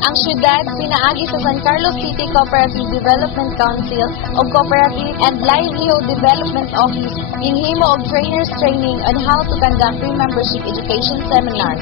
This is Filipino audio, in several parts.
Ang syudad pinaagi sa San Carlos City Cooperative Development Council o Cooperative and Livelihood Development Office inhimo og trainers training on how to conduct pre-membership education seminar.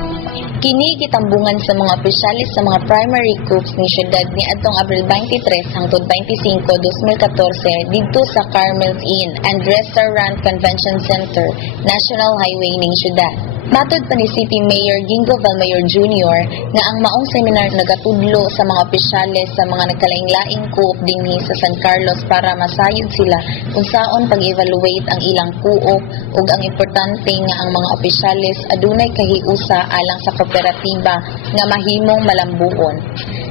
Kini gitambungan sa mga opisyalis sa mga primary groups ni syudad ni adtong Abril 23 hangtod 25, 2014 didto sa Carmel's Inn and Restaurant Convention Center, National Highway ning syudad. Matod pa ni City Mayor Gingo Valmayor Jr. nga ang maong seminar nagatudlo sa mga opisyales sa mga nagkalaing-laing coop dinhi sa San Carlos para masayod sila kung saon pag-evaluate ang ilang coop ug ang importante nga ang mga opisyales adunay kahiusa alang sa kooperatiba nga mahimong malambuon.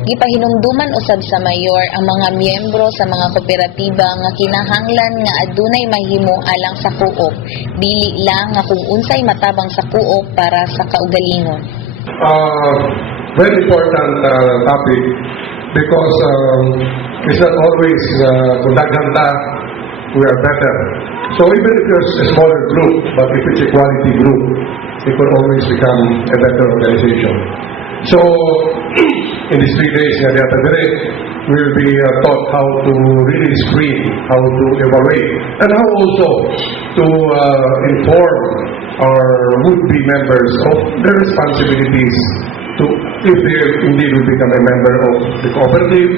Gipahinumduman usab sa mayor ang mga miyembro sa mga kooperatiba nga kinahanglan nga adunay mahimo alang sa coop, dili lang nga kung unsay matabang sa coop para sa kaugalingon. Very important topic because it's not always kung daghanta we are better. So even if there's a smaller group, but if it's a quality group, it will always become a better organization. So in these 3 days, we will be taught how to really screen, how to evaluate, and how also to inform our would-be members of their responsibilities to, if they indeed will become a member of the cooperative,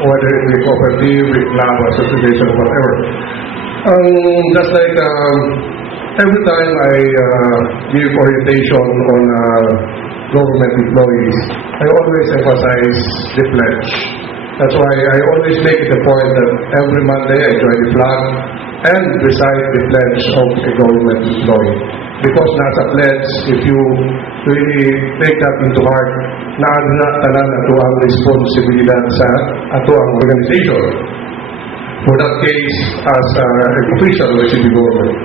whether it be cooperative, club, association, or whatever. Just like every time I give orientation on government employees, I always emphasize the pledge. That's why I always make it a point that every Monday I join the flag and recite the pledge of a government employee. Because nasa pledge, if you really take that into heart, naadna tanan ato ang responsibilidad sa ato ang organization. For that case, as an official of the city government.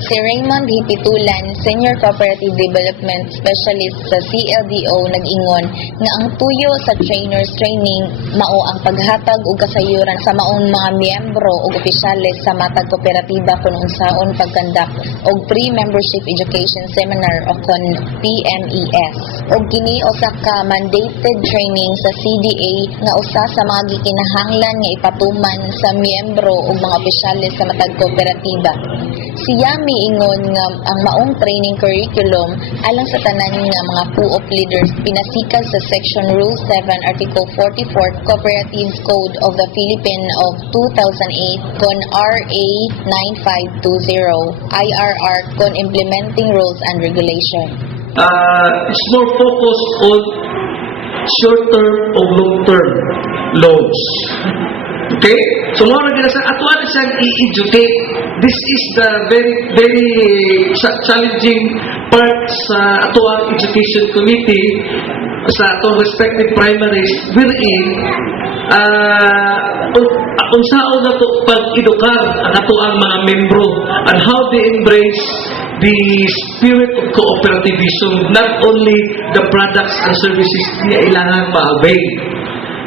Si Raymond Hipitulan, Senior Cooperative Development Specialist sa CLDO, nag-ingon nga ang tuyo sa trainers training mao ang paghatag og kasayuran sa maong mga miyembro ug opisyales sa matag kooperatiba kung unsaon pagkandak og pre-membership education seminar o kon PMES. Og kini usa ka mandated training sa CDA nga usa sa mga gikinahanglan nga ipatuman sa miyembro ug mga opisyales sa matag kooperatiba. Siya miingon nga ang maong training curriculum alang sa tanan nga mga co-op leaders pinasikat sa Section Rule 7 Article 44 Cooperative Code of the Philippines of 2008 con RA 9520 IRR con Implementing Rules and Regulation. It's more focused on short-term or long-term loans. Okay? So, mga nagkasa, atuan siyang i-educate. This is the very challenging part sa atuang education committee sa atong respective primaries wherein unsaon na to pag-edukar ang atuang mga membro and how they embrace the spirit of cooperativism, not only the products and services na ilangan ma-avail.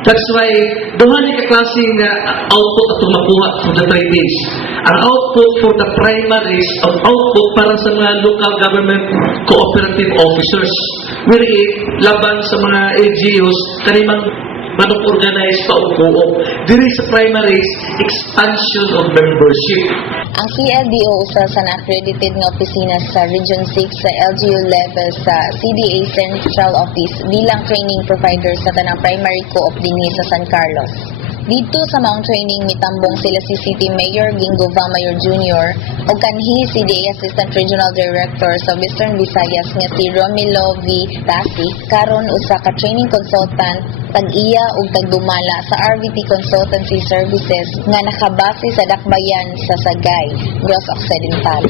That's why, duha ni kaklase nga output atong makuha for the 3 days. Ang output for the primaries of output para sa mga local government cooperative officers. Wherein, laban sa mga LGUs, kanimang manong-organize pa o co-op. Diri sa primaries, expansion of membership. Ang CLDO usa sa na-accredited nga opisina sa Region 6 sa LGU level sa CDA Central Office bilang training provider sa tanang primary co-op dinhi sa San Carlos. Dito sa maong training mitambong sila si City Mayor Gingo Valmayor Jr. o kanhi CDA Assistant Regional Director sa Western Visayas nga si Romilo V. Tasi, karon usa ka training consultant tag-iya ug tagdumala sa RVT Consultancy Services nga nakabase sa Dakbayan sa Sagay, Gross Occidental.